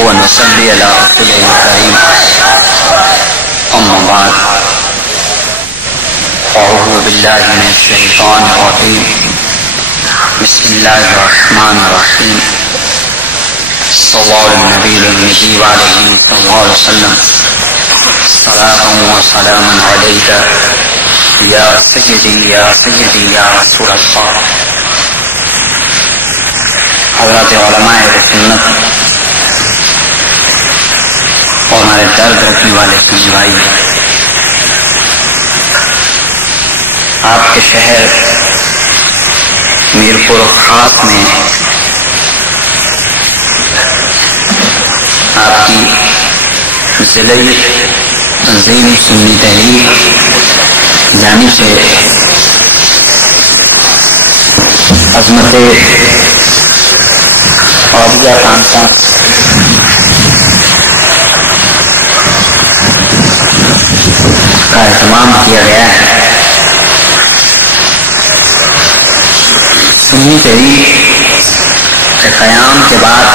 ونصلي على رسوله الكريم أما بعد أعوذ بالله من الشيطان الرجيم بسم الله الرحمن الرحيم صلى الله على النبي الأمي وعليه صلى الله عليه وسلم صلاة وسلاما عليك یا سیدی یا سیدی یا رسول اللہ. حضرات علماء سنت اور ہمارے درد رکھنے والے سنی بھائی، آپ کے شہر میرپور خاص میں آپ کی ضلعی تنظیم سنی تحریک جانب سے عظمت عولیہ کانفرنس کا اہتمام کیا گیا ہے. سنی تحریک کے قیام کے بعد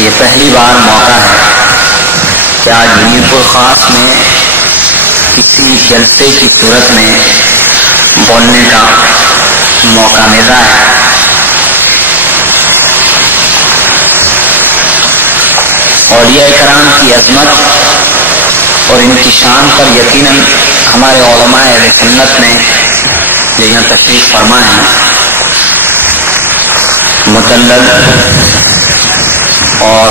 یہ پہلی بار موقع ہے کہ آج میرپور خاص میں کسی جلسے کی صورت میں بولنے کا موقع مل رہا ہے. اولیاء کرام کی عظمت اور ان کی شان پر یقیناً ہمارے علماء اہل سنت نے جو یہاں تشریف فرما ہے مدلل اور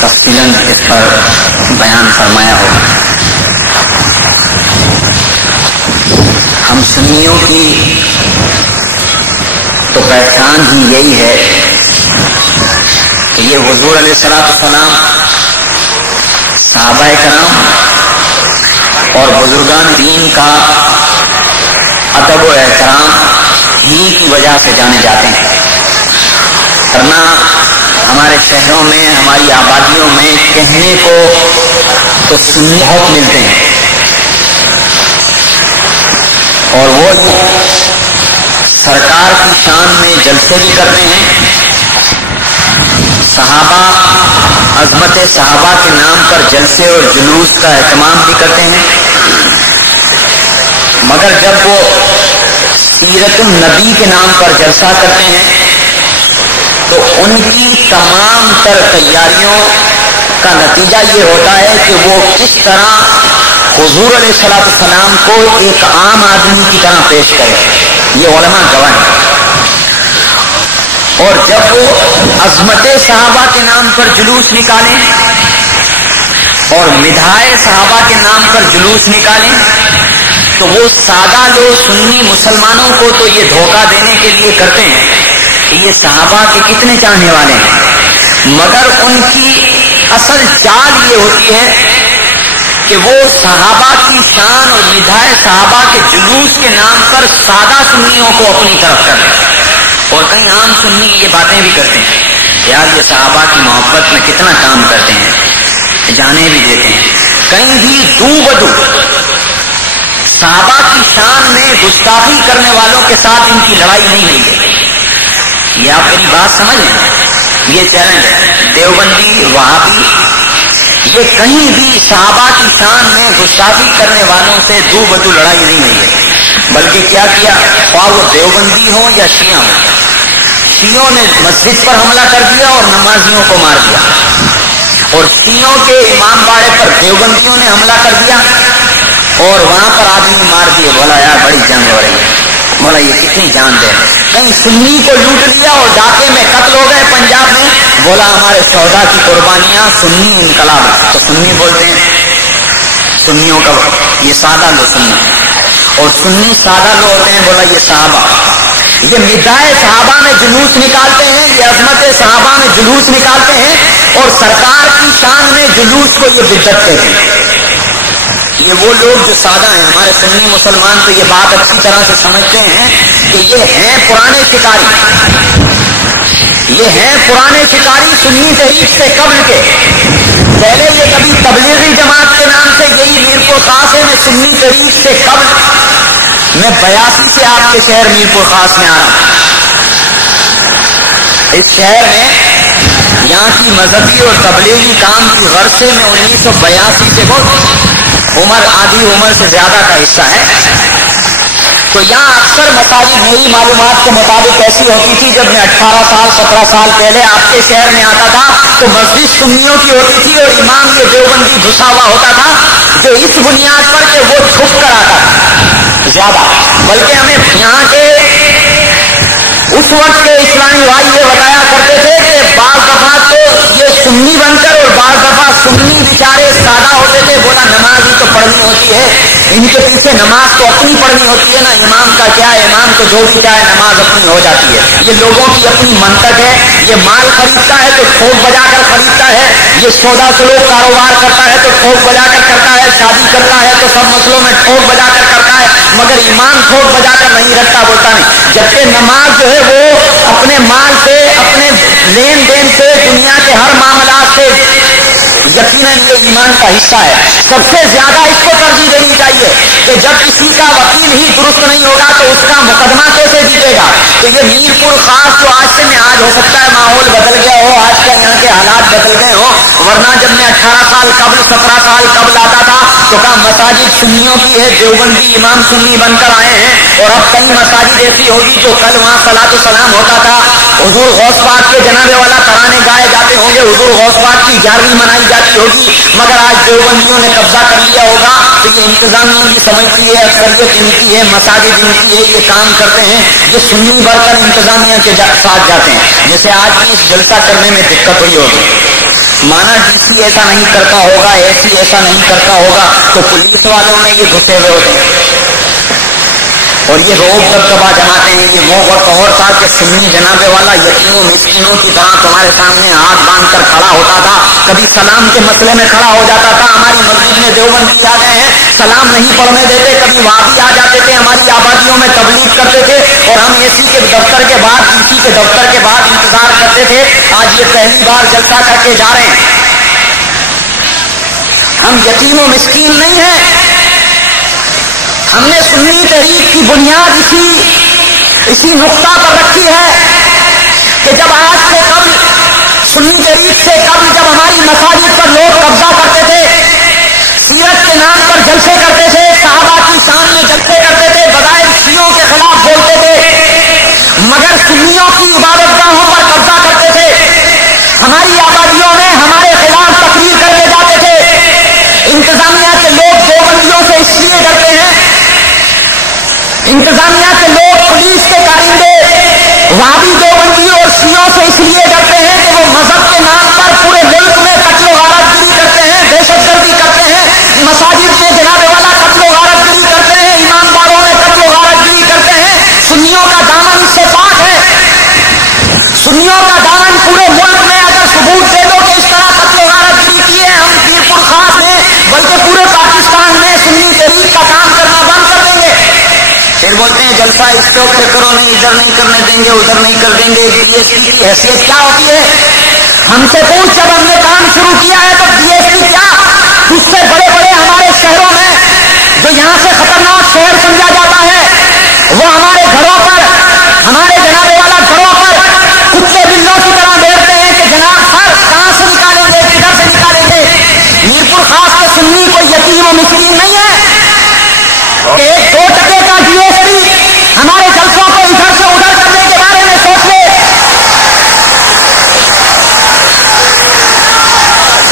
تفصیلاً اس پر بیان فرمایا ہوگا. ہم سنیوں کی تو پہچان ہی یہی ہے کہ یہ حضور علیہ السلام، صحابہ کرام اور بزرگان دین کا ادب و احترام ہی کی وجہ سے جانے جاتے ہیں، ورنہ ہمارے شہروں میں ہماری آبادیوں میں کہنے کو تو سنی بہت ملتے ہیں اور وہ سرکار کی شان میں جلسے بھی کرتے ہیں، صحابہ عظمت صحابہ کے نام پر جلسے اور جلوس کا اہتمام بھی کرتے ہیں، مگر جب وہ سیرت النبی کے نام پر جلسہ کرتے ہیں تو ان کی تمام تر تیاریوں کا نتیجہ یہ ہوتا ہے کہ وہ کس طرح حضور علیہ السلام کو ایک عام آدمی کی طرح پیش کرے. یہ علماء گواہ ہیں. اور جب وہ عظمت صحابہ کے نام پر جلوس نکالیں اور مدحائے صحابہ کے نام پر جلوس نکالیں تو وہ سادہ لوگ سنی مسلمانوں کو تو یہ دھوکہ دینے کے لیے کرتے ہیں کہ یہ صحابہ کے کتنے چاہنے والے ہیں، مگر ان کی اصل چال یہ ہوتی ہے کہ وہ صحابہ کی شان اور مدحائے صحابہ کے جلوس کے نام پر سادہ سنیوں کو اپنی طرف کر دیں. اور کئی عام سنی یہ باتیں بھی کرتے ہیں، یار یہ صحابہ کی محبت میں کتنا کام کرتے ہیں، جانے بھی دیتے ہیں. کہیں بھی دو بدو صحابہ کی شان میں گستاخی کرنے والوں کے ساتھ ان کی لڑائی نہیں ہوئی ہے. یہ آپ میری بات سمجھ لیں، یہ چیلنج ہے. دیوبندی وہابی یہ کہیں بھی صحابہ کی شان میں گستاخی کرنے والوں سے دو بدو لڑائی نہیں ہوئی ہے، بلکہ کیا کیا، خواہ وہ دیوبندی ہو یا شیعہ ہو، شیعوں نے مسجد پر حملہ کر دیا اور نمازیوں کو مار دیا، اور شیعوں کے امام باڑے پر دیوبندیوں نے حملہ کر دیا اور وہاں پر آدمی مار دیے. بولا یار بڑی جنگ ہو رہی ہے، بولا یہ کتنی جان دے. کہیں سنی کو لوٹ لیا اور ڈاکے میں قتل ہو گئے پنجاب میں، بولا ہمارے شہداء کی قربانیاں سنی انقلاب. تو سنی بولتے ہیں سنیوں کا یہ سادہ لو سنی، اور سنی سادہ لو ہوتے ہیں، بولا یہ صحابہ. یہ مدحائے صحابہ میں جلوس نکالتے ہیں، یہ عظمت صحابہ میں جلوس نکالتے ہیں، اور سرکار کی شان میں جلوس کو یہ بدعت کہتے ہیں. یہ وہ لوگ جو سادہ ہیں، ہمارے سنی مسلمان تو یہ بات اچھی طرح سے سمجھتے ہیں کہ یہ ہیں پرانے شکاری، یہ ہیں پرانے شکاری سنی تحریک سے قبل کے. پہلے یہ کبھی تبلیغی جماعت کے نام سے یہی میرپور خاص ہے، میں سنی تحریک سے قبل میں 82 سے آپ کے شہر میرپور خاص میں آ رہا ہوں. اس شہر میں یہاں کی مذہبی اور تبلیغی کام کی غرضے میں 1982 سے بہت آدھی عمر سے زیادہ کا حصہ ہے. تو یہاں اکثر مساجد میری معلومات کے مطابق ایسی ہوتی تھی، جب میں 18 سال 17 سال پہلے آپ کے شہر میں آتا تھا تو مسجد سنیوں کی ہوتی تھی اور امام یہ دیوبندی گھسا ہوا ہوتا تھا، جو اس بنیاد پر کہ وہ چھپ کر آتا تھا زیادہ. بلکہ ہمیں یہاں کے اس وقت کے اسلامی بھائی یہ بتایا کرتے تھے کہ بعض دفعہ تو یہ سنی بن کر اور بعض دفعہ سنی بیچارے سادہ ہوتے تھے. بولا نماز ہی تو پڑھنی ہوتی ہے، ان کے پیچھے نماز تو اپنی پڑھنی ہوتی ہے نا، امام کا کیا ہے، امام تو جو بھی چاہے نماز اپنی ہو جاتی ہے. یہ لوگوں کی اپنی منطق ہے. یہ مال خریدتا ہے تو ٹھوک بجا کر خریدتا ہے، یہ سودا سلوک کاروبار کرتا ہے تو ٹھوک بجا کر کرتا ہے، شادی کرتا ہے تو سب مسئلوں میں ٹھوک بجا کر کرتا ہے، مگر ایمان ٹھوک بجا کر نہیں رکھتا، بولتا نہیں. جبکہ نماز جو ہے وہ اپنے مال سے، اپنے لین دین سے، دنیا کے ہر معاملات سے یقیناً یہ ایمان کا حصہ ہے. سب سے زیادہ اس کو ترجیح دینی چاہیے کہ جب کسی کا وکیل ہی درست نہیں ہوگا تو اس کا مقدمہ کیسے جیتے گا. تو یہ میرپور خاص جو آج سے میں آج ہو سکتا ہے ماحول بدل گیا ہو، آج کا یہاں کے حالات بدل گئے ہو، ورنہ جب میں 18 سال قبل 17 سال قبل آتا تھا تو کہا مساجد سنیوں کی ہے، دیوبندی امام سنی بن کر آئے ہیں. اور اب کئی مساجد ایسی ہوگی جو کل وہاں صلاۃ و سلام ہوتا تھا، حضور غوث پاک کے جناب والا ترانے گائے جاتے ہوں گے، حضور غوث پاک کی 11ویں منائی جاتی ہوگی، مگر آج دیوبندیوں نے قبضہ کر لیا ہوگا. تو یہ انتظامیہ کی سمجھتی ہے، اکثریت ان کی ہے، مساجد ان کی ہے، یہ کام کرتے ہیں، یہ سنی بڑھ کر انتظامیہ کے ساتھ جاتے ہیں. جیسے آج بھی اس جلسہ کرنے میں دقت ہوئی ہوگی، مانا ڈی سی ایسا نہیں کرتا ہوگا، ایسی ایسا نہیں کرتا ہوگا، تو پولیس والوں نے یہ گھسے ہوئے ہوتے ہیں اور یہ روب دبدبا جماتے ہیں. یہ وہ وقت اور تھا کہ سنی جناب والا یتیموں مسکینوں کی طرح تمہارے سامنے ہاتھ باندھ کر کھڑا ہوتا تھا، کبھی سلام کے مسئلے میں کھڑا ہو جاتا تھا. ہماری مسجد میں دیوبندی آ گئے ہیں، سلام نہیں پڑھنے دیتے، کبھی وہابی آ جاتے تھے، ہماری آبادیوں میں تبلیغ کرتے تھے اور ہم اے سی کے دفتر کے بعد، ڈی سی کے دفتر کے بعد انتظار کرتے تھے. آج یہ پہلی بار جلسہ کر کے جا رہے ہیں. ہم یتیم و مسکین نہیں ہیں. ہم نے سنی تحریک کی بنیاد اسی نقطہ پر رکھی ہے کہ جب آج سے قبل، سنی تحریک سے قبل جب ہماری مساجد پر لوگ قبضہ کرتے تھے، سیرت کے نام پر جلسے کرتے تھے، صحابہ کی شان میں جلسے کرتے تھے، بظاہر شیعوں کے خلاف بولتے تھے، مگر سنیوں کی عبادت گاہوں پر قبضہ کرتے تھے. ہماری آبادیوں میں ہمارے خلاف تقریر کرنے جاتے تھے. انتظامیہ کے لوگ دیوبندیوں سے اس لیے ڈرتے ہیں، انتظامیہ کے لوگ پولیس کے کارندے وہابی دیوبندی اور شیعوں سے اس لیے ڈرتے ہیں کہ وہ مذہب کے نام پر پورے ملک میں قتل و غارت گری کرتے ہیں، دہشت گردی کرتے ہیں، مساجد میں جناب والا قتل و غارت گری کرتے ہیں، ایمانداروں میں قتل و غارت گری کرتے ہیں. سنیوں کا دامن اس سے پاک ہے. سنیوں کا دامن پورے ملک میں اگر ثبوت دے دو کہ اس طرح قتل و غارت گری کی ہے، ہم میرپور خاص میں بلکہ پورے پاکستان میں سنی تحریک کا کام کرنا بند کر دیں گے. پھر بولتے ہیں جلسہ اسٹاپ سے کرو، نہیں ادھر نہیں کرنے دیں گے، ادھر نہیں کر دیں گے. ڈی ایس پی کی حیثیت کیا ہوتی ہے؟ ہم سے پوچھ، جب ہم نے کام شروع کیا ہے تو ڈی ایس پی کیا اس سے بڑے بڑے ہمارے شہروں میں جو یہاں سے خطرناک شہر سمجھا جاتا ہے، وہ ہمارے گھروں پر، ہمارے جناب والا گھروں پر کتے بلوں کی طرح بیٹھتے ہیں کہ جناب سر کہاں سے نکالیں گے، کدھر سے نکالیں گے. میرپور خاص کے سنی کوئی یتیم و مسکین نہیں ہے کہ 1-2 ٹکے کا ڈی ایس پی ہمارے جلسوں کو ادھر سے ادھر کرنے کے بارے میں سوچ لے.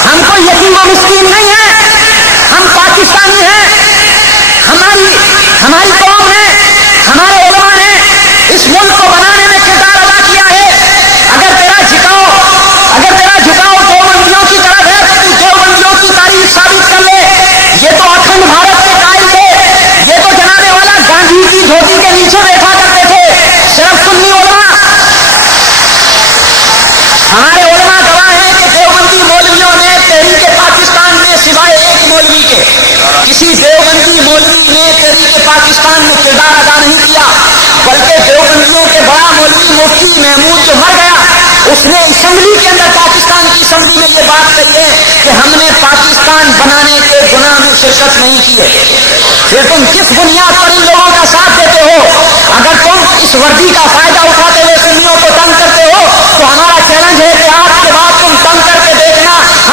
ہم کوئی یتیم و مسکین نہیں ہے، ہم پاکستانی ہیں. ہماری قوم نے، ہمارے علماء نے اس ملک کو بنانے میں کردار ادا کیا ہے. اگر تیرا جھکاؤ دیوبندیوں کی طرف ہے تو دیوبندیوں کی تاریخ ثابت کر لے. یہ تو اکھنڈ بھارت کے قائل تھے، یہ تو جناب والا گاندھی کی دھوتی کے نیچے بیٹھا کرتے تھے. صرف سنی علماء، ہمارے علماء گواہ ہیں کہ دیوبندی مولویوں نے تحریک پاکستان میں سوائے ایک مولوی کے کسی دیوبندی مولوی نے تحریک پاکستان میں کردار ادا نہیں کیا. بلکہ دیوبندیوں کے بڑا مولوی مفتی محمود جو مر گیا، اس نے اسمبلی کے اندر، پاکستان کی اسمبلی میں یہ بات کہی ہے کہ ہم نے پاکستان بنانے کے گناہ میں شرکت نہیں کی ہے. پھر تم کس بنیاد پر ان لوگوں کا ساتھ دیتے ہو؟ اگر تم اس وردی کا فائدہ اٹھاتے ہوئے سنیوں کو تنگ کرتے ہو تو ہمارا چیلنج ہے کہ آپ کے بعد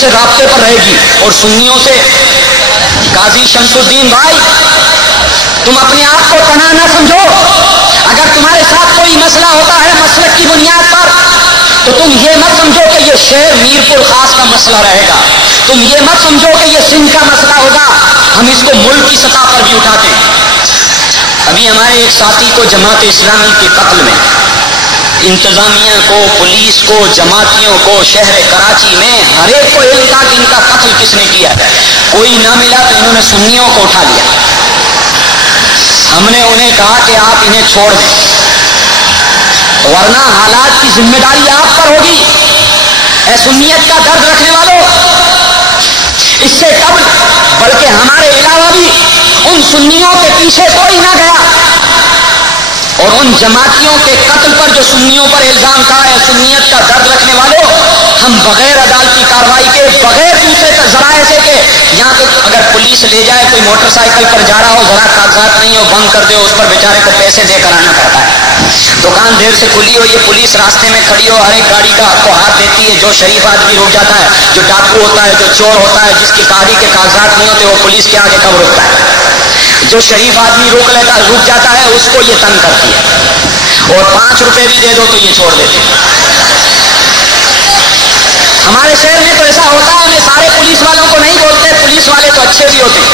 سے رابطے پر رہے گی اور سنیوں سے. قاضی شمس الدین بھائی تم اپنے آپ کو تنہا نہ سمجھو. اگر تمہارے ساتھ کوئی مسئلہ ہوتا ہے مسلک کی بنیاد پر تو تم یہ مت سمجھو کہ یہ شہر میر پور خاص کا مسئلہ رہے گا. تم یہ مت سمجھو کہ یہ سندھ کا مسئلہ ہوگا. ہم اس کو ملک کی سطح پر بھی اٹھاتے ہیں. ابھی ہمارے ایک ساتھی کو جماعت اسلامی کے قتل میں انتظامیہ کو, پولیس کو, جماعتیوں کو شہر کراچی میں ہر ایک کو علم تھا کہ ان کا قتل کس نے کیا ہے. کوئی نہ ملا تو انہوں نے سنیوں کو اٹھا لیا. ہم نے انہیں کہا کہ آپ انہیں چھوڑ دیں ورنہ حالات کی ذمہ داری آپ پر ہوگی. اے سنیت کا درد رکھنے والوں, اس سے قبل بلکہ ہمارے علاوہ بھی ان سنیوں کے پیچھے کوئی نہ گیا اور ان جماعتیوں کے قتل پر جو سنیوں پر الزام تھا. اے سنیت کا درد رکھنے والوں, ہم بغیر عدالتی کارروائی کے, بغیر دوسرے ذرائع سے کہ یہاں تو اگر پولیس لے جائے, کوئی موٹر سائیکل پر جا رہا ہو, ذرا کاغذات نہیں ہو, بند کر دے, اس پر بیچارے کو پیسے دے کر آنا پڑتا ہے. دکان دیر سے کھلی ہو, یہ پولیس راستے میں کھڑی ہو, ہر ایک گاڑی کا آپ کو ہاتھ دیتی ہے. جو شریف آدمی رک جاتا ہے, جو ڈاکو ہوتا ہے, جو چور ہوتا ہے, جس کی گاڑی کے کاغذات نہیں ہوتے, وہ پولیس کے آگے کب رکتا ہے. جو شریف آدمی رک جاتا ہے اس کو یہ تنگ کرتی ہے اور 5 روپے بھی دے دو تو یہ چھوڑ دیتے ہیں. ہمارے شہر میں تو ایسا ہوتا ہے. ہمیں سارے پولیس والوں کو نہیں بولتے, پولیس والے تو اچھے بھی ہوتے ہیں.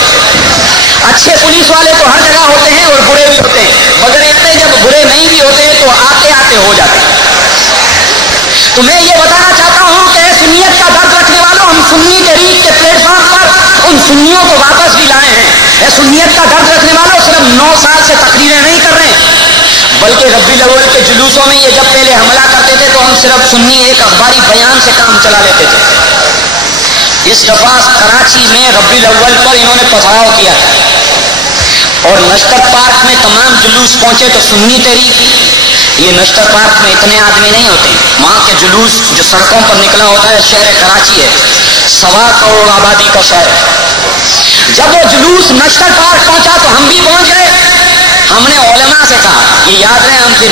اچھے پولیس والے تو ہر جگہ ہوتے ہیں اور برے بھی ہوتے ہیں, مگر اتنے جب برے نہیں بھی ہوتے تو آتے آتے ہو جاتے ہیں. تو میں یہ بتانا چاہتا ہوں کہ سنیت کا درد رکھنے والوں, ہم سنی تحریک کے پلیٹ فارم پر ان سنیوں کو واپس بھی لائے ہیں. اے سنیت کا درد رکھنے والوں, صرف 9 سال سے تقریریں نہیں کر رہے بلکہ ربیع الاول کے جلوسوں میں یہ جب پہلے حملہ کرتے تھے تو ہم صرف سنی ایک اخباری بیان سے کام چلا لیتے تھے. اس دفعہ کراچی میں ربیع الاول پر انہوں نے پتھراؤ کیا تھا اور نشتر پارک میں تمام جلوس پہنچے تو سنی تحریک کی. یہ نشتر پارک میں اتنے آدمی نہیں ہوتے, وہاں کے جلوس جو سڑکوں پر نکلا ہوتا ہے, شہر کراچی ہے 1.25 کروڑ آبادی کا شہر ہے. جب وہ جلوس نشتر پارک پہنچا تو ہم بھی پہنچ گئے. ہم نے علماء سے کہا, یہ یاد رہے ہم پھر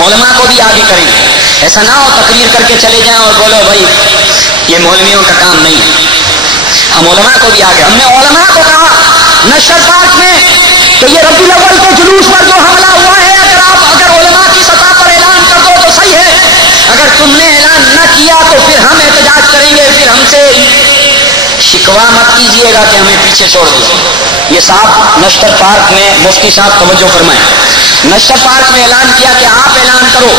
علماء کو بھی آگے کریں گے, ایسا نہ ہو تقریر کر کے چلے جائیں اور بولو بھائی یہ مولویوں کا کام نہیں. ہم علماء کو بھی آگے, ہم نے علماء کو کہا نشتر پارک میں کہ یہ ربیع الاول کے جلوس پر جو حملہ ہوا ہے, اگر علماء کی سطح پر اعلان کر دو تو صحیح ہے, اگر تم نے اعلان نہ کیا تو پھر ہم احتجاج کریں گے. پھر ہم سے شکوا مت کیجیے گا کہ ہمیں پیچھے چھوڑ دیا. یہ صاحب نشتر پارک میں, مفتی صاحب توجہ فرمائیں, نشتر پارک میں اعلان کیا کہ آپ اعلان کرو,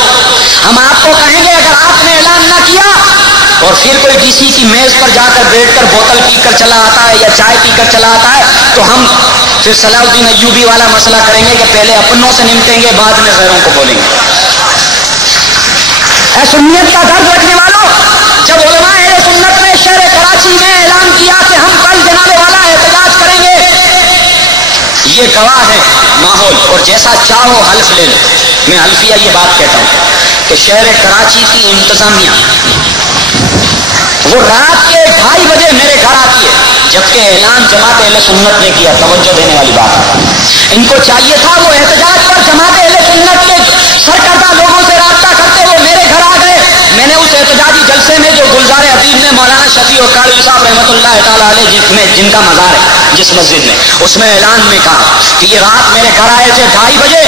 ہم آپ کو کہیں گے اگر آپ نے اعلان نہ کیا اور پھر کوئی ڈی سی کی میز پر جا کر بیٹھ کر بوتل پی کر چلا آتا ہے یا چائے پی کر چلا آتا ہے تو ہم پھر صلاح الدین ایوبی والا مسئلہ کریں گے کہ پہلے اپنوں سے نمٹیں گے, بعد میں غیروں کو بولیں گے. اے سنیت کا درد رکھنے والوں, جب علماء اہل سنت نے شہر کراچی میں اعلان کیا کہ ہم کل جناب والا احتجاج کریں گے, یہ گواہ ہے ماحول, اور جیسا چاہو حلف لے لو. میں حلفیہ یہ بات کہتا ہوں کہ شہر کراچی کی انتظامیہ وہ رات کے 2:30 بجے میرے گھر آتی ہے جبکہ اعلان جماعت اہل سنت نے کیا. توجہ دینے والی بات ہے, ان کو چاہیے تھا وہ احتجاج پر جماعت اہل سنت کے سرکردہ لوگوں سے رابطہ کرتے ہوئے میرے گھر آ گئے. میں نے اس احتجاجی جلسے میں جو گلزار حبیب میں مولانا شفیع اور قاری صاحب رحمۃ اللہ تعالیٰ علیہ جن کا مزار ہے جس مسجد میں, اس میں اعلان میں کہا کہ یہ رات میرے گھر آئے تھے 2:30 بجے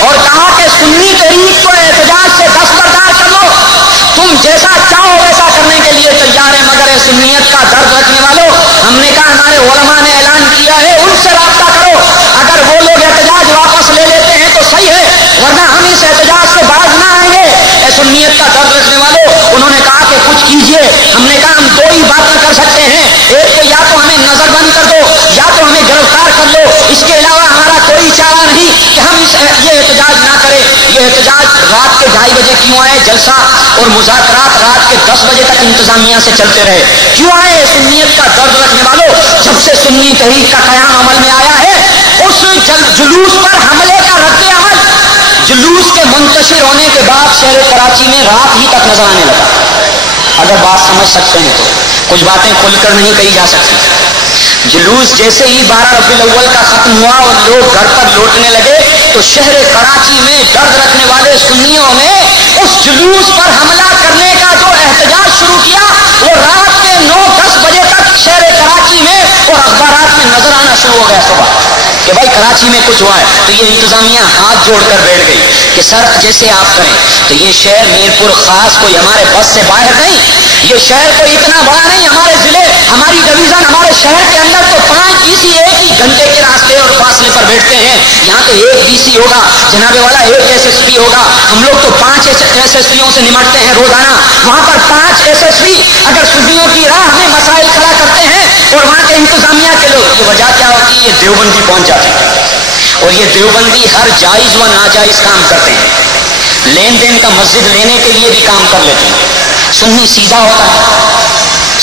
اور کہا کہ سنی تحریک کو احتجاج سے دستبردار کر لو, تم جیسا چاہو ویسا کرنے کے لیے تیار ہے, مگر سنیت کا درد رکھنے والوں, ہم نے کہا ہمارے علماء نے اعلان کیا ہے ان سے رابطہ کرو, اگر وہ لوگ احتجاج واپس لے لیتے ہیں تو صحیح ہے ورنہ ہم اس احتجاج سے باز نہ آئیں گے. اے سنیت کا درد رکھنے والوں, انہوں نے کہا کہ کچھ کیجئے. ہم نے کہا ہم 2 ہی باتیں کر سکتے ہیں, ایک تو یا تو ہمیں نظر بند کر دو یا تو ہمیں گرفتار کر لو, اس کے علاوہ ہمارا کوئی چارہ نہیں کہ ہم یہ احتجاج نہ کریں. یہ احتجاج رات کے 2:30 بجے کیوں آئے, جلسہ اور مذاکرات رات کے 10 بجے تک انتظامیہ سے چلتے رہے, کیوں آئے؟ سنیت کا درد رکھنے والوں, جب سے سنی تحریک کا قیام عمل میں آیا ہے اس جلوس پر حملے کا رد عمل جلوس کے منتشر ہونے کے بعد شہر کراچی میں رات ہی تک نظر آنے لگا. اگر بات سمجھ سکتے ہیں تو کچھ باتیں کھل کر نہیں کہی جا سکتی. جلوس جیسے ہی 12 ربیع الاول کا ختم ہوا اور لوگ گھر پر لوٹنے لگے تو شہر کراچی میں درد رکھنے والے سنیوں نے اس جلوس پر حملہ کرنے کا جو احتجاج شروع کیا وہ رات کے 9-10 نظر آنا شروع ہو گیا صبح کہ بھائی کراچی میں کچھ ہوا ہے، تو یہ انتظامیہ ہاتھ جوڑ کر بیٹھ گئی کہ سر جیسے آپ کریں. تو یہ شہر میرپور خاص کوئی ہمارے بس سے باہر نہیں، یہ شہر کوئی اتنا بڑا نہیں، ہمارے ضلع، ہماری ڈویژن، ہمارے شہر کے اندر تو 5 ڈی سی ایک ہی گھنٹے کے راستے اور فاصلے پر بیٹھتے ہیں. یہاں تو 1 ڈی سی ہوگا جناب والا، 1 ایس ایس پی ہوگا. ہم لوگ تو 5 ایس ایس پیوں سے نمٹتے ہیں روزانہ. وہاں پر 5 ایس ایس پی اگر صوفیوں کی راہ میں مسائل کھڑا کرتے ہیں اور وہاں کے انتظامیہ کے لوگ، یہ وجہ کیا ہوتی ہے؟ یہ دیوبندی پہنچ جاتے ہیں، اور یہ دیوبندی ہر جائز و ناجائز کام کرتے ہیں. لین دین کا مسجد لینے کے لیے بھی کام کر لیتے ہیں. سنی سیدھا ہوتا ہے،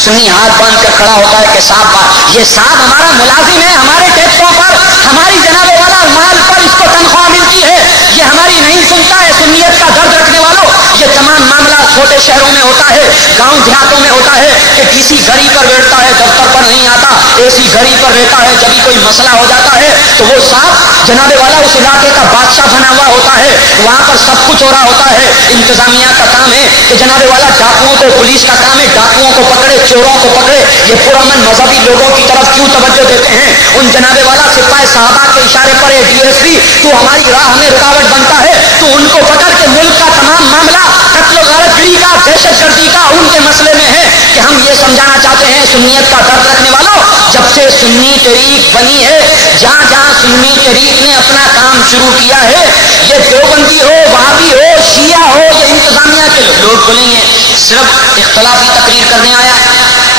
سنی ہاتھ باندھ کر کھڑا ہوتا ہے کہ صاحب بات، یہ صاحب ہمارا ملازم ہے، ہمارے ٹیکسوں پر، ہماری جناب والا مال پر اس کو تنخواہ ملتی ہے، یہ ہماری نہیں سنتا ہے. سنیت کا درد رکھنے والوں، یہ تمام معاملہ چھوٹے شہروں میں ہوتا ہے، گاؤں دیہاتوں میں ہوتا ہے کہ کسی گھڑی پر بیٹھتا ہے، دفتر پر نہیں آتا، ایسی گھڑی پر رہتا ہے. جب کوئی مسئلہ ہو جاتا ہے تو وہ صاحب جناب والا اس علاقے کا بادشاہ بنا ہوا ہوتا ہے، وہاں پر سب کچھ ہو رہا ہوتا ہے. انتظامیہ کا کام ہے کہ جناب والا ڈاکوؤں کو، پولیس کا کام ہے ڈاکوؤں کو پکڑے، چوروں کو پکڑے. یہ پرامن مذہبی لوگوں کی طرف کیوں توجہ دیتے ہیں؟ ان جناب والا سپاہی صحابہ کے اشارے پر ڈی ایس پی تو ہماری راہ میں رکاوٹ بنتا ہے، تو ان کو پکڑ کے ملک کا تمام معاملہ قتل و غارت گری کا، دہشت گردی کا ان کے مسئلے میں ہے. کہ ہم یہ سمجھانا چاہتے ہیں سنیت کا درد رکھنے والوں، جب سے سنی تحریک بنی ہے، جہاں جہاں سنی تحریک نے اپنا کام شروع کیا ہے، یہ دیوبندی ہو، وہابی ہو، شیعہ ہو، یہ انتظامیہ کے لوگ بولیں گے صرف اختلافی تقریر کرنے آیا.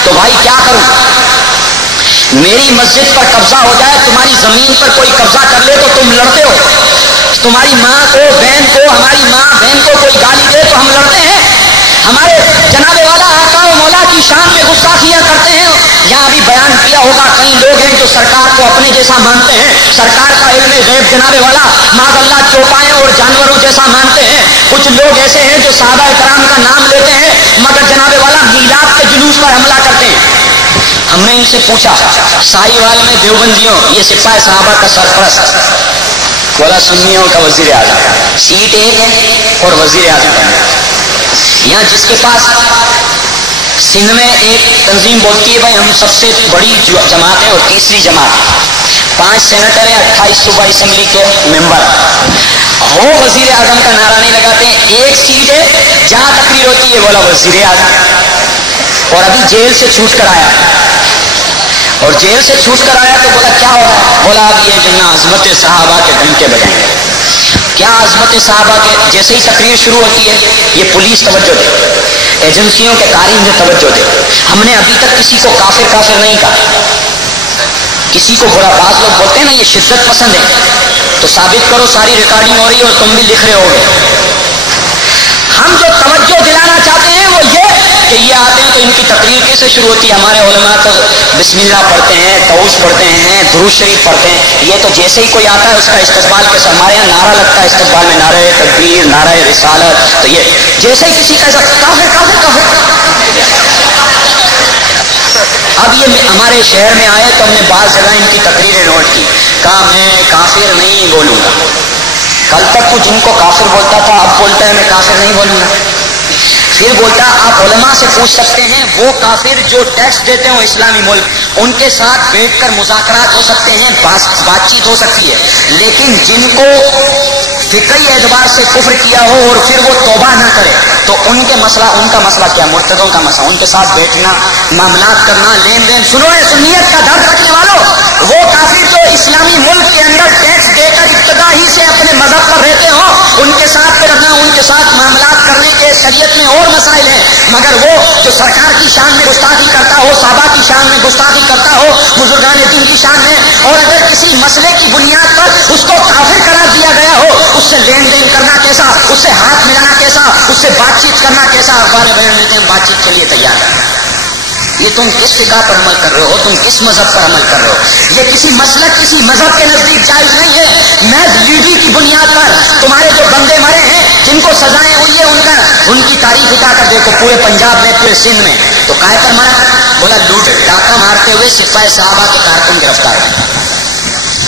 تو بھائی کیا کروں؟ میری مسجد پر قبضہ ہو جائے، تمہاری زمین پر کوئی قبضہ کر لے تو تم لڑتے ہو. تمہاری ماں کو، بہن کو، ہماری ماں بہن کو کوئی گالی دے تو ہم لڑتے ہیں. ہمارے جناب والا آقا و مولا کی شان میں گستاخیاں کرتے ہیں. یہاں ابھی بیان کیا ہوگا، کئی لوگ ہیں جو سرکار کو اپنے جیسا مانتے ہیں، سرکار کا علم غیب جناب والا معاذ اللہ چوپائے اور جانوروں جیسا مانتے ہیں. کچھ لوگ ایسے ہیں جو صحابہ کرام کا نام لیتے ہیں مگر جناب والا میلاد کے جلوس پر حملہ کرتے ہیں. ہم نے ان سے پوچھا ساہیوال میں دیوبندیوں، یہ سپاہی صحابہ کا سرپرست، بولا سنیوں کا وزیر اعظم، سیٹ ایک ہے اور وزیر اعظم بننا. یہاں جس کے پاس سندھ میں ایک تنظیم بولتی ہے بھائی ہم سب سے بڑی جماعت ہے اور تیسری جماعت ہے، 5 سینیٹر ہیں، 28 صوبہ اسمبلی کے ممبر، وہ وزیر اعظم کا نعرہ نہیں لگاتے ہیں. ایک سیٹ ہے جہاں تقریر ہوتی ہے، بولا وزیر اعظم، اور ابھی جیل سے چھوٹ کر آیا، اور جیل سے چھوٹ کر آیا تو بولا کیا ہو رہا ہے؟ بولا اب یہ جو نا عظمت صحابہ کے ڈنکے بجائیں گے. کیا عظمت صحابہ کے؟ جیسے ہی تقریر شروع ہوتی ہے یہ پولیس توجہ دے، ایجنسیوں کے کارندے توجہ دے. ہم نے ابھی تک کسی کو کافر کافر نہیں کہا، کسی کو برا. بعض لوگ بولتے ہیں نا یہ شدت پسند ہے، تو ثابت کرو ساری ریکارڈنگ ہو رہی ہے اور تم بھی لکھ رہے ہوگے. ہم جو توجہ دلانا چاہتے ہیں وہ یہ کہ یہ آتے ہیں تو ان کی تقریر کیسے شروع ہوتی ہے؟ ہمارے علماء تو بسم اللہ پڑھتے ہیں، طوس پڑھتے ہیں، درود شریف پڑھتے ہیں. یہ تو جیسے ہی کوئی آتا ہے اس کا استقبال کیسے؟ ہمارے یہاں نعرہ لگتا ہے استقبال میں، نعرہ تکبیر، نعرہ رسالت. تو یہ جیسے ہی کسی کا ایسا کافر کافر کافر. اب یہ ہمارے شہر میں آئے تو ہم نے بعض جگہ ان کی تقریریں نوٹ کی، کہا میں کافر نہیں بولوں گا. کل تک تو جن کو کافر بولتا تھا اب بولتا ہے میں کافر نہیں بولوں گا. پھر بولتا آپ علماء سے پوچھ سکتے ہیں، وہ کافر جو ٹیکس دیتے ہوں اسلامی ملک، ان کے ساتھ بیٹھ کر مذاکرات ہو سکتے ہیں، بات چیت ہو سکتی ہے، لیکن جن کو فقہی اعتبار سے کفر کیا ہو اور پھر وہ توبہ نہ کرے تو ان کا مسئلہ کیا؟ مرتدوں کا مسئلہ. ان کے ساتھ بیٹھنا، معاملات کرنا، لین دین. سنو اے سنیت کا درد رکھنے والوں، وہ کافر جو اسلامی ملک کے اندر ٹیکس دے کر ابتدا ہی سے اپنے مذہب پر رہتے ہوں، ان کے ساتھ کرنا، ان کے ساتھ معاملات کرنے کے شریعت میں اور مسائل ہیں. مگر وہ جو سرکار کی شان میں گستاخی کرتا ہو، صحابہ کی شان میں گستاخی کرتا ہو، بزرگان دین کی شان میں، اور اگر کسی مسئلے کی بنیاد پر اس کو کافر قرار دیا گیا ہو، اس سے لین دین کرنا کیسا، اس سے ہاتھ ملانا کیسا، اس سے بات چیت کرنا کیسا؟ اخبار بیان دیتے ہیں بات چیت کے لیے تیار ہے. یہ تم کس فقہ پر عمل کر رہے ہو؟ تم کس مذہب پر عمل کر رہے ہو؟ یہ کسی مسلک، کسی مذہب کے نزدیک جائز نہیں ہے. محض لیڈی کی بنیاد پر تمہارے جو بندے مرے ہیں، جن کو سزائیں ہوئی ہے، ان کی تاریخ اٹھا کر دیکھو پورے پنجاب میں، پورے سندھ میں. تو کائے پر مرا؟ بولا لوٹ ڈاکہ مارتے ہوئے سپاہی صحابہ کے کارکن گرفتار ہیں.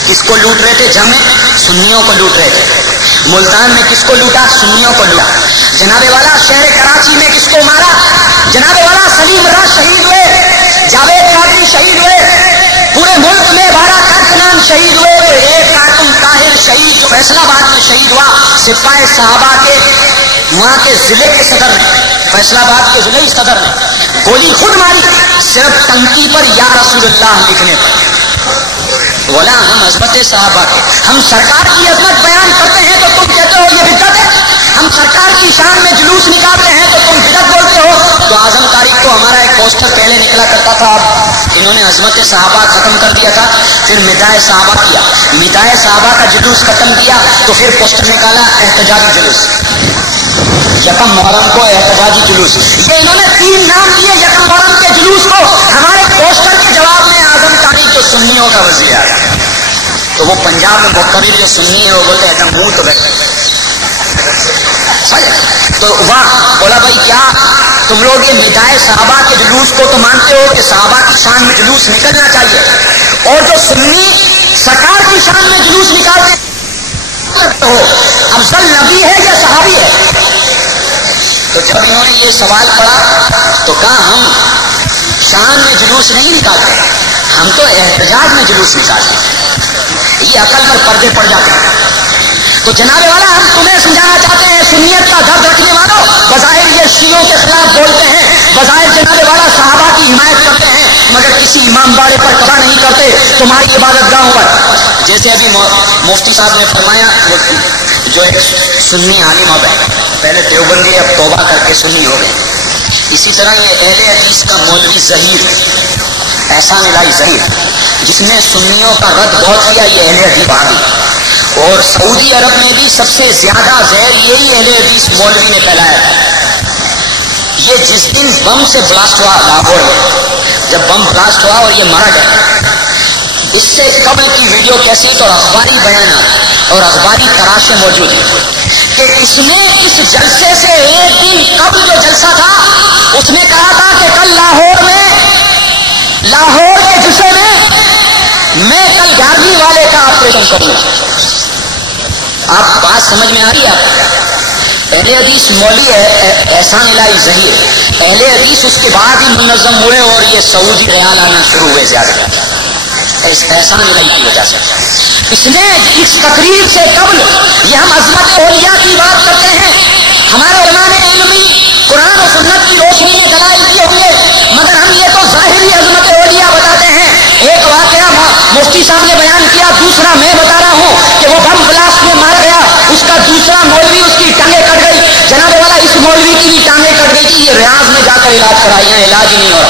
کس کو لوٹ رہے تھے؟ جنگ میں سنیوں کو لوٹ رہے تھے. ملتان میں کس کو لوٹا؟ سنیوں کو لوٹا. جناب والا شہر کراچی میں کس کو مارا؟ جناب والا سلیم رضا شہید ہوئے, جاوید قادری شہید ہوئے, پورے ملک میں 12 کارکنان شہید ہوئے. ایک کارکن طاہر شہید جو فیصل آباد میں شہید ہوا, سپاہی صحابہ کے وہاں کے ضلع کے صدر نے, فیصل آباد کے ضلعی صدر نے گولی خود ماری صرف ٹنکی پر یا رسول اللہ لکھنے پر. بولا ہم عظمت صحابہ کے, ہم سرکار کی عظمت بیان کرتے ہیں تو تم کہتے ہو یہ بدعت ہے, ہم سرکار کی شان میں جلوس نکالتے ہیں تو تم بدعت بولتے ہو. تو اعظم تاریخ کو ہمارا ایک پوسٹر پہلے نکلا کرتا تھا, اب انہوں نے عظمت صحابہ ختم کر دیا تھا, پھر مداح صحابہ کیا, مداح صحابہ کا جلوس ختم کیا تو پھر پوسٹر نکالا احتجاجی جلوس, یکم محرم کو احتجاجی جلوس. یہ انہوں نے 3 نام دیے یکم محرم کے جلوس کو. ہمارے پوسٹر کے جواب میں اعظم تاریخ جو سنیوں کا وزیر ہے, تو وہ پنجاب میں مقرر جو سنی ہے وہ بولتے ہیں منہ تو تو وہاں بولا بھائی کیا تم لوگ یہ مداح صحابہ کے جلوس کو تو مانتے ہو کہ صحابہ کی شان میں جلوس نکلنا چاہیے, اور جو سنی سرکار کی شان میں جلوس نکالتے ہو افضل نبی ہے یا صحابی ہے؟ تو جب انہوں نے یہ سوال پڑھا تو کہا ہم شان میں جلوس نہیں نکالتے, ہم تو احتجاج میں جلوس نکالتے ہیں. یہ عقل پر پردے پڑ جاتے ہیں. تو جناب والا ہم تمہیں سمجھانا چاہتے ہیں سنیت کا درد رکھنے والوں, بظاہر یہ شیعوں کے خلاف بولتے ہیں, بظاہر جناب والا صحابہ کی حمایت کرتے ہیں, مگر کسی امام باڑے پر قضا نہیں کرتے تمہاری عبادت گاہوں پر. جیسے ابھی مفتی صاحب نے فرمایا, جو ایک سنی عالم اب ہے, پہلے دیوبندی اب توبہ کر کے سنی ہو گئے, اسی طرح یہ اہل حدیث کا مولوی ظہیر, احسان الہی ظہیر, جس نے سنیوں کا رد بہت کیا, یہ اہل حدیث آگے. اور سعودی عرب میں بھی سب سے زیادہ زہر یہی اہل حدیث مولوی نے پھیلایا تھا. یہ جس دن بم سے بلاسٹ ہوا لاہور میں, جب بم بلاسٹ ہوا اور یہ مارا گیا, اس سے قبل کی ویڈیو کیسٹ اور اخباری بیانات اور اخباری تراشیں موجود ہیں کہ اس نے اس جلسے سے ایک دن قبل جو جلسہ تھا اس نے کہا تھا کہ کل لاہور کے جلسے میں کل 11ویں والے کا آپریشن کروں گا. آپ بات سمجھ میں آ رہی ہے آپ؟ اہل حدیث مولوی ہے احسان الہی ظہیر, اہل حدیث اس کے بعد ہی منظم ہوئے اور یہ سعودی ریال آنا شروع ہوئے زیادہ احسان الہی کی وجہ سے. اس نے اس تقریر سے قبل یہ ہم عظمت اولیاء کی بات کرتے ہیں, ہمارے علماء نے علمی قرآن و سنت کی روشنی میں دلائل دیے ہوئے, مگر ہم یہ تو ظاہری عظمت اولیاء بتاتے ہیں. ایک واقعہ مفتی صاحب نے بیان کیا, دوسرا میں بتا رہا ہوں کہ وہ بم بلاسٹ میں مارا گیا, اس کا دوسرا مولوی اس کی ٹانگیں کٹ گئی. جناب والا اس مولوی کی بھی ٹانگیں کٹ گئی تھی, یہ ریاض میں جا کر علاج کرائی ہیں, علاج ہی نہیں ہو رہا.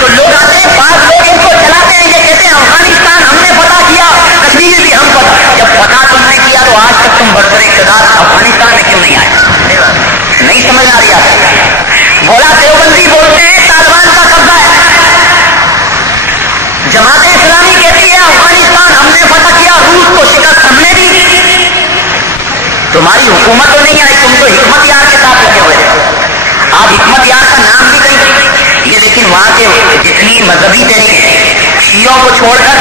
تو لوگ آتے ہیں, بعض لوگ ان کو چلاتے ہیں, یہ کہتے ہیں افغانستان ہم نے فتح کیا, کشمیر بھی ہم فتح. جب فتح تم نے کیا تو آج تک تم برسر اقتدار افغانستان میں کیوں نہیں آئے؟ نہیں سمجھ آ رہی آپ؟ بولا دیوبندی بولتے ہیں طالبان کا قبضہ ہے, جماعت اسلامی کہتی ہے افغانستان ہم نے فتح کیا, روس کو شکست ہم نے دی. تمہاری حکومت تو نہیں آئی, تم تو حکمت یار کے ساتھ لگے ہوئے تھے. آپ حکمت یار کا نام بھی کہیں یہ, لیکن وہاں کے جتنی مذہبی تحریک ہیں شیعوں کو چھوڑ کر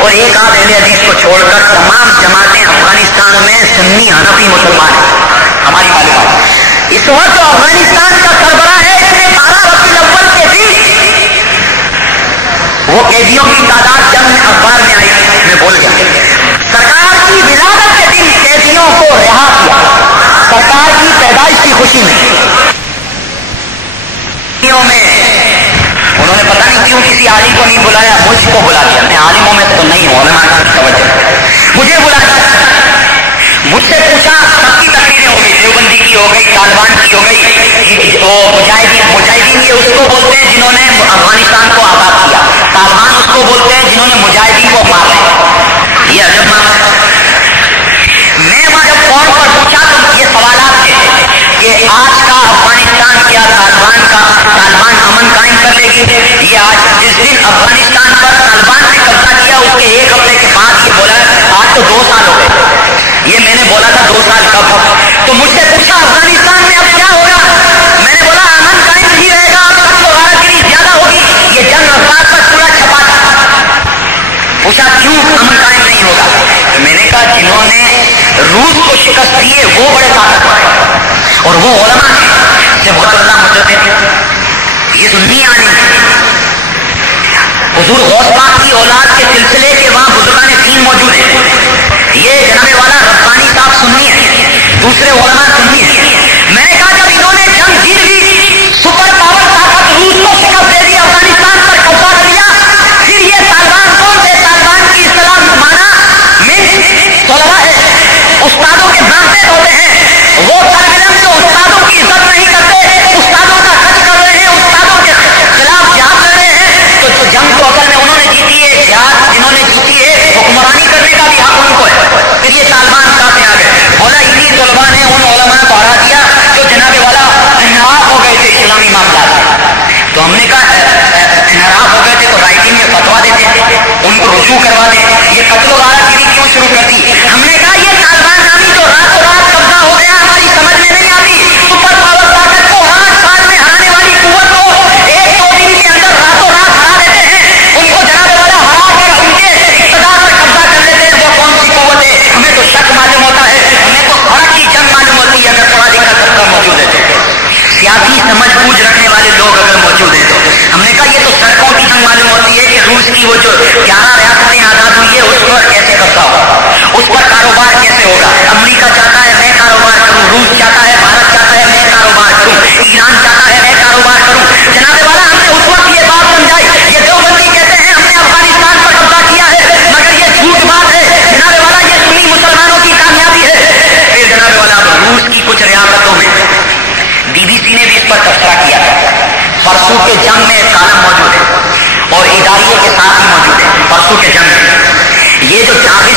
اور ایک آدھ اہل حدیث کو چھوڑ کر تمام جماعتیں افغانستان میں سنی حنفی مسلمان ہیں. ہماری معلومات اس وقت جو افغانستان کا سربراہ ہے, اس نے 12 ربیع الاول کے دن وہ قیدیوں کی تعداد جنگ اخبار میں آئی, میں بول گیا, سرکار کی ولادت کے دن قیدیوں کو رہا کیا, سرکار کی پیدائش کی خوشی میں. انہوں نے پتہ نہیں کیوں کسی عالم کو نہیں بلایا, مجھ کو بلا دیا. میں عالموں میں تو نہیں ہوں, علماء کی توجہ, مجھے بلا دیا. مجھ سے پوچھا, سب کی تقریریں ہو گئی, دیوبندی کی ہو گئی, طالبان کی ہو گئی, وہ مجاہدین یہ اس کو بولتے ہیں جنہوں نے افغانستان کو آزاد کیا, طالبان اس کو بولتے ہیں جنہوں نے مجاہدین کو مارا. یہ عجب معاملہ ہے. میں وہاں جب فون پر پوچھا تو یہ سوالات تھے کہ آج کا افغانستان کیا طالبان امن قائم کر لے گی. یہ آج جس دن افغانستان پر طالبان نے قبضہ کیا اس کے ایک ہفتے کے بعد یہ بولا آج تو 2 سال ہو گئے. یہ میں نے بولا تھا 2 سال کب ہو, تو مجھ سے پوچھا افغانستان میں اب کیا ہوگا. میں نے بولا امن قائم نہیں رہے گا, قتل و غارت گری زیادہ ہوگی. یہ جنگ افغان پر پورا چھپا تھا.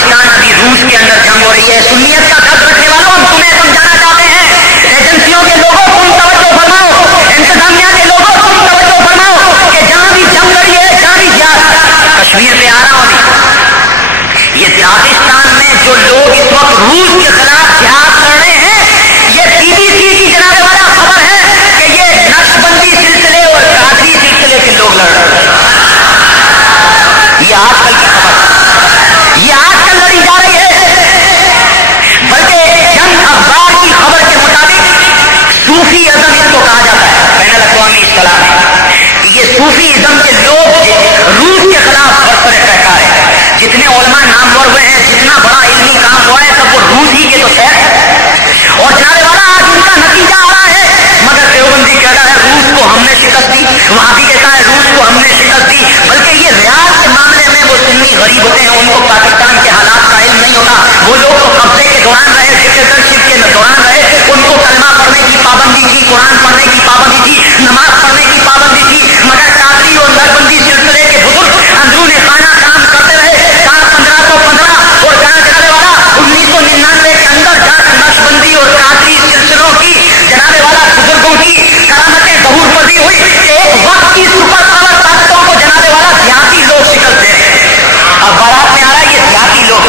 پاکستان ابھی روس کے اندر جنگ ہو رہی ہے. سنیت کا درد رکھنے والوں ہم تمہیں سمجھانا چاہتے ہیں, ایجنسیوں کے لوگوں تم توجہ فرماؤ, انتظامیہ کے لوگوں تم توجہ فرماؤ کہ جہاں بھی جنگ لڑی ہے, جہاں بھی کشمیر پہ آ رہا ہوں, یہ پاکستان میں جو لوگ اس وقت روس کے خلاف جہاد کر رہے ہیں, یہ BBC کی جناب والا خبر ہے کہ یہ نقشبندی سلسلے اور قادری سلسلے کے لوگ لڑ رہے ہیں. یہ آج کل کی خبر, یہ آج کل لڑی جا رہی ہے. بلکہ جنگ اخبار کی خبر کے مطابق صوفی ازم اس کو کہا جاتا ہے بین الاقوامی اصطلاح میں. یہ صوفی ازم کے لوگ روس کے خلاف برسر پیکار ہے. جتنے علماء نامور ہوئے ہیں, جتنا بڑا علمی کام ہوا ہے, سب وہ روس ہی کے تو شہر ہے. اور جانے والا آج ان کا نتیجہ آ رہا ہے. مگر دیوبندی کہتا ہے روس کو ہم نے شکست دی, وہاں بھی کہتا ہے روس کو ہم نے شکست دی. بلکہ یہ ریاض کے معاملے میں وہ سنی غریب ہوتے ہیں, ان کو پاکستان کے حالات کا علم نہیں ہوتا. وہ لوگ تو قبضے کے دوران رہے, ڈکٹیٹرشپ کے دوران رہے, ان کو کلمہ پڑھنے کی پابندی تھی, قرآن پڑھنے کی پابندی تھی, نماز پڑھنے کی پابندی تھی. مگر قادری اور نقشبندی سلسلے کے بزرگ اندرون خانہ کام کرتے رہے. سال 1515 اور کہاں جانے والا 1999 کے اندر جا کر نقشبندی اور قادری سلسلوں کی جناب والا بزرگوں کی کرامتیں ظہور پذیر ہوئی. ایک وقت کی سپر پاور طاقتوں کو جناب والا دیہاتی لوگ شکست دے رہے ہیں. اب بارات میں آ رہا ہے یہ دیہاتی لوگ,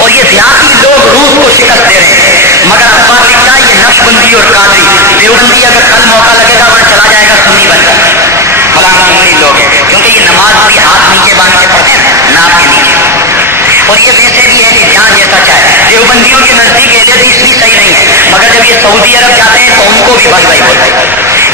اور یہ دیہاتی لوگ روس کو شکست دے رہے ہیں. مگر اخبار لکھتا ہے یہ نقشبندی اور قادری دیوبندی اگر کل موقع لگے گا وہاں چلا جائے گا سنی بن کر فلاں لوگ ہیں, کیونکہ یہ نماز بھی ہاتھ نیچے باندھ کے پڑھتے ہیں ناپ کے نیچے. اور یہ ویسے بھی ہے کہ جہاں جیسا چاہے. دیوبندیوں کے نزدیک اہل حدیث بھی صحیح نہیں ہے, مگر جب یہ سعودی عرب جاتے ہیں تو ان کو بھی بھائی بھائی بولتے ہیں.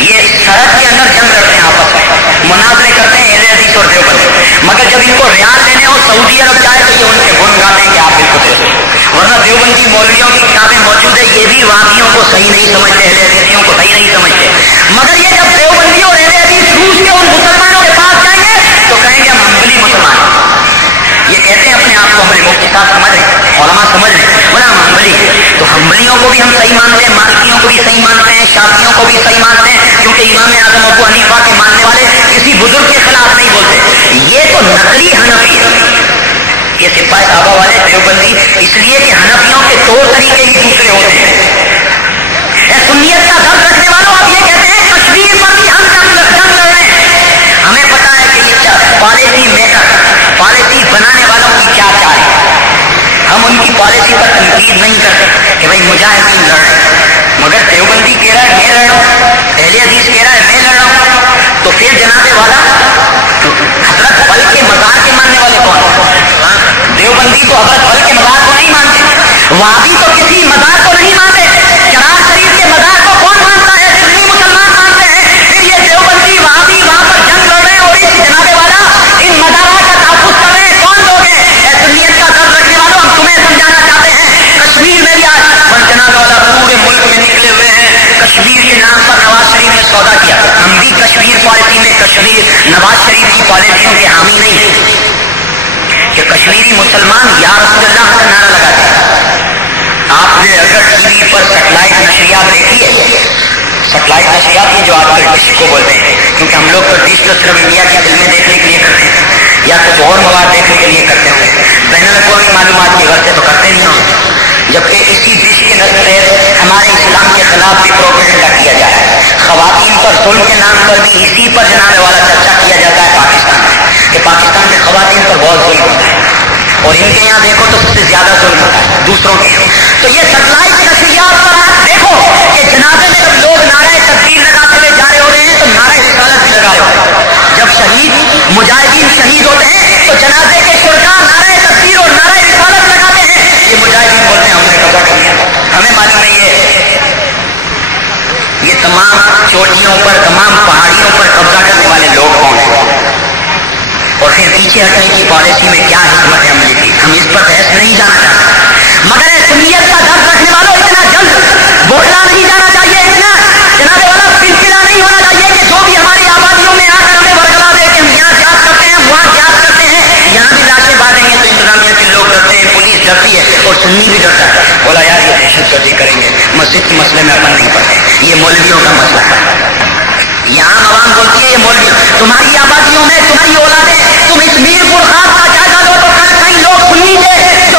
یہ سرحد کے اندر جنگ لڑتے ہیں, آپس میں مناظرے کرتے ہیں اہل حدیث اور دیوبندی. مگر جب ان کو ریال لینے ہو سعودی عرب جائے تو یہ ان کے گن گاتے ہیں کہ آپ بالکل درست. ورنہ دیوبندی مولویوں کی کتابیں موجود ہے, یہ بھی وہابیوں کو صحیح نہیں سمجھتے, اہل حدیثیوں کو صحیح نہیں سمجھتے. مگر یہ جب دیوبندی اور اہل حدیث روس کے ان مسلمانوں کے پاس جائیں گے تو کہیں گے ہم حنبلی مسلمان. یہ کہتے ہیں اپنے آپ کو ہمارے مفتی صاحب سمجھ رہے, علماء سمجھ رہے, بولا ہم حنبلی ہیں. تو حنبلیوں کو بھی ہم صحیح مانتے ہیں, مالکیوں کو بھی صحیح مانتے ہیں, شافعیوں کو بھی صحیح مانتے ہیں, کیونکہ امام اعظم ابو حنیفہ کے ماننے والے کسی بزرگ کے خلاف نہیں بولتے. یہ تو نقلی حنفی ہے, یہ سپاہی صحابہ والے دیوبندی, اس لیے کہ حنفیوں کے طور طریقے ہی دوسرے ہوتے ہیں. سنیت کا درد رکھنے والوں آپ یہ کہتے ہیں کشمیر پر بھی ہم جنگ لڑ رہے ہیں. ہمیں پتا ہے کہ یہ پالیسی میکر, پالیسی بنانے والوں کی کیا چال ہے. ہم ان کی پالیسی پر تنقید نہیں کرتے کہ بھائی مجاہدین لڑ رہے ہیں, مگر دیوبندی کہہ رہا ہے میں لڑ رہا ہوں, اہل حدیث کہہ رہا ہے میں لڑ رہا ہوں, تو پھر جناب والا حضرت بل کے مزار کے ماننے والے کون؟ دیوبندی تو حضرت بل کے مزار کو نہیں مانتے, وہابی تو کسی مزار کو نہیں مانتے, چراغ شریف کے مزار کو کون مانتا ہے؟ سنی مسلمان مانتے ہیں. پھر یہ دیوبندی وہابی وہاں پر جنگ لڑ رہے ہیں اور اس جناب والا ان مزارات کا تحفظ کر رہے ہیں, کون لوگ ہیں؟ سنیت کا درد رکھنے والوں ہم تمہیں سمجھانا چاہتے ہیں. کشمیر میں بھی آج جناب والا پورے ملک میں نکلے ہوئے ہیں. کشمیر کے نام پر نواز شریف نے سودا کیا. ہم بھی کشمیر پالیسی میں کشمیر نواز شریف کی پالیسیوں کے حامی نہیں ہیں کہ کشمیری مسلمان یا رسول اللہ کا نعرہ لگاتے ہیں. آپ نے اگر ٹی وی پر سیٹلائٹ نشریات دیکھی ہے, سیٹلائٹ نشریات یہ جو آج کل ڈش کو بولتے ہیں, کیونکہ ہم لوگ تو ڈش تو صرف انڈیا کی فلمیں دیکھنے کے لیے کرتے ہیں یا کچھ اور مواد دیکھنے کے لیے کرتے ہوں, بین الاقوامی معلومات کی غرض سے تو کرتے نہیں ہوں. جبکہ اسی ڈش کے تحت ہمارے اسلام کے خلاف بھی پروپیگنڈا کیا جا رہا ہے. خواتین پر ظلم کے نام پر بھی اسی پر جناب والا چرچا کیا جاتا ہے پاکستان میں کہ پاکستان میں خواتین پر بہت ظلم ہوتا ہے, اور ان کے یہاں دیکھو تو سب سے زیادہ ظلم ہوتا ہے دوسروں کے. تو یہ سیٹلائٹ نشریات پر آپ دیکھو کہ جنازے میں جب لوگ نعرہ تکبیر لگاتے ہوئے جا رہے ہوتے ہیں تو نعرہ رسالت بھی لگا رہے ہوتے ہیں. جب شہید مجاہدین شہید ہوتے ہیں تو جنازے کے شرکا نعرہ تکبیر اور نعرہ رسالت لگاتے ہیں. یہ مجاہدین بولتے ہیں ہم نے قبضہ کر لیا. ہمیں معلوم نہیں ہے یہ تمام چوٹیوں پر, تمام پہاڑیوں پر قبضہ کرنے والے لوگ کون ہیں, اور پھر پیچھے ہٹنے کی پالیسی میں کیا حکمت عملی تھی. ہم اس پر بحث نہیں جانا چاہتے, مگر سنیت کا درد رکھنے والوں اتنا جلد بولا نہیں جانا چاہیے, اتنا جناب والا پلپلا نہیں ہونا چاہیے کہ جو بھی ہماری آبادیوں میں آ کر ہمیں ورگلا دے کہ ہم یہاں جات کرتے ہیں وہاں جات کرتے ہیں, یہاں بھی لاشیں باندھیں گے تو انتظامیہ کے لوگ ڈرتے ہیں, پولیس ڈرتی ہے اور سنی بھی ڈرتا ہے. بولا یار یہ دہشت گردی کریں گے, مسجد کے مسئلے میں اپن نہیں پڑتے, یہ مولویوں کا مسئلہ ہے. یہاں عوام بولتی ہے یہ مولوی, تمہاری آبادیوں میں تمہاری اولادیں, تم اس میر پور خاص کا جائزہ لو تو کل کئی لوگ سنی تھے جو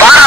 12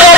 2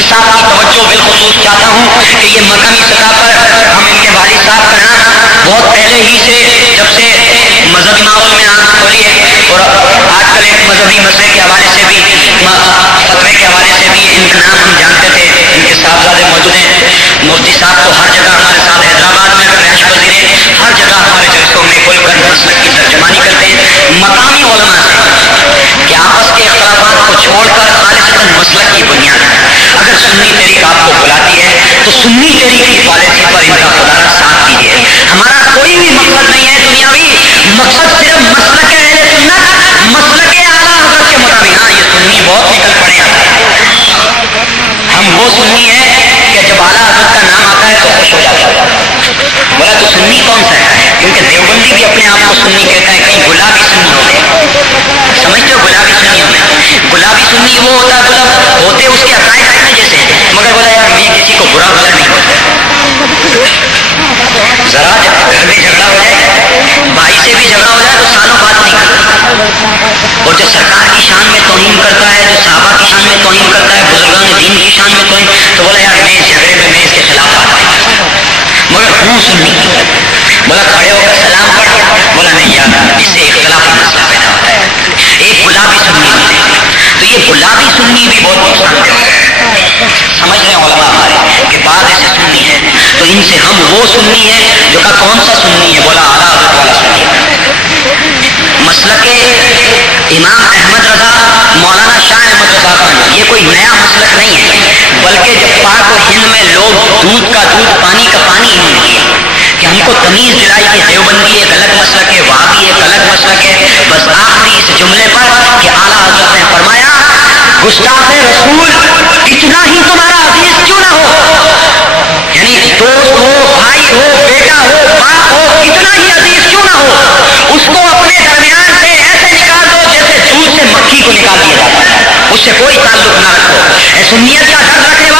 پیر صاحب کی توجہ بالخصوص چاہتا ہوں کہ یہ مقامی سطح پر ہم ان کے والد صاحب کا نام بہت پہلے ہی سے جب سے مذہبی ماحول میں آنکھ کھولی ہے اور آج کل ایک مذہبی مسئلے کے حوالے سے بھی فتوے کے حوالے سے بھی ان کا نام ہم جانتے تھے. ان کے صاحبزادے موجود ہیں. مفتی صاحب تو ہر جگہ ہمارے ساتھ حیدرآباد میں رہائش پذیر ہیں, ہر جگہ ہمارے جلسوں میں کھل کر مسلک کی ترجمانی کرتے ہیں. مقامی علماء سے کہ آپس کے اختلافات کو چھوڑ کر خالصتاً مسلک کی بنیاد اگر سنی تحریک آپ کو بلاتی ہے تو سنی تحریک کی پالیسی پر ان کا خدا کا ساتھ دیجیے. ہمارا کوئی بھی مقصد نہیں ہے دنیاوی, مقصد صرف مسلک اہل سنت, مسلک اعلیٰ حضرت کے مطابق. ہاں یہ سنی بہت نکل پڑے ہیں, ہم وہ سنی ہے کہ جب اعلیٰ حضرت کا نام آتا ہے تو خوش ہو جاتا ہے. بولا تو سنی کون سا ہے؟ کیونکہ دیوبندی بھی اپنے آپ کو سنی کہتا ہے, کہیں گلابی سنی ہو گئے. سمجھتے ہو گلابی سنی ہونا؟ گلابی سنی وہ ہوتا ہے مطلب ہوتے اس کے عقائد اپنے جیسے, مگر بولا یار میں کسی کو برا بھلا نہیں ہوتا. ذرا جب گھر میں جھگڑا ہو جائے, بھائی سے بھی جھگڑا ہو جائے تو سالوں بات نہیں کرتا. اور جو سرکار کی شان میں توہین کرتا ہے, جو صحابہ کی شان میں توہین کرتا ہے, بزرگان دین کی شان میں توہین, تو بولا یار میں اس جھگڑے میں میں اس کے خلاف بات نہیں کرتا. مگر ہوں سنی. بولا کھڑے ہو کر سلام پڑھ. بولا نہیں یار اس سے اختلافی مسئلہ پیدا ہوتا ہے. ایک گلابی سنی ہوتے ہیں. تو یہ گلابی سنی بھی بہت نقصان دہ ہے. سمجھ رہے ہیں علماء ہمارے کہ بعض ایسے سنی ہے تو ان سے ہم وہ سنی ہے جو کا کون سا سنی ہے؟ بولا اعلیٰ حضرت والا سنی ہے. مسلک امام احمد رضا, مولانا شاہ احمد رضا خان, یہ کوئی نیا مسلک نہیں ہے, بلکہ جب پاک و ہند میں لوگ دودھ کا دودھ پانی کا پانی ہونے لگے کہ ہم کو تمیز دلائی کہ دیوبندی ایک الگ مسلک ہے, وہابی ایک الگ مسلک ہے. بس آخری اس جملے پر کہ اعلیٰ حضرت نے فرمایا گستاخ رسول کتنا ہی تمہارا عزیز کیوں نہ ہو, یعنی دوست ہو, بھائی ہو, بیٹا ہو, باپ ہو, کتنا ہی عزیز کیوں نہ ہو, اس کو اپنے درمیان سے ایسے نکال دو جیسے دودھ سے مکھی کو نکال دیا جاتا ہے. اس سے کوئی تعلق نہ رکھو. اے سنیت کا درد رکھنے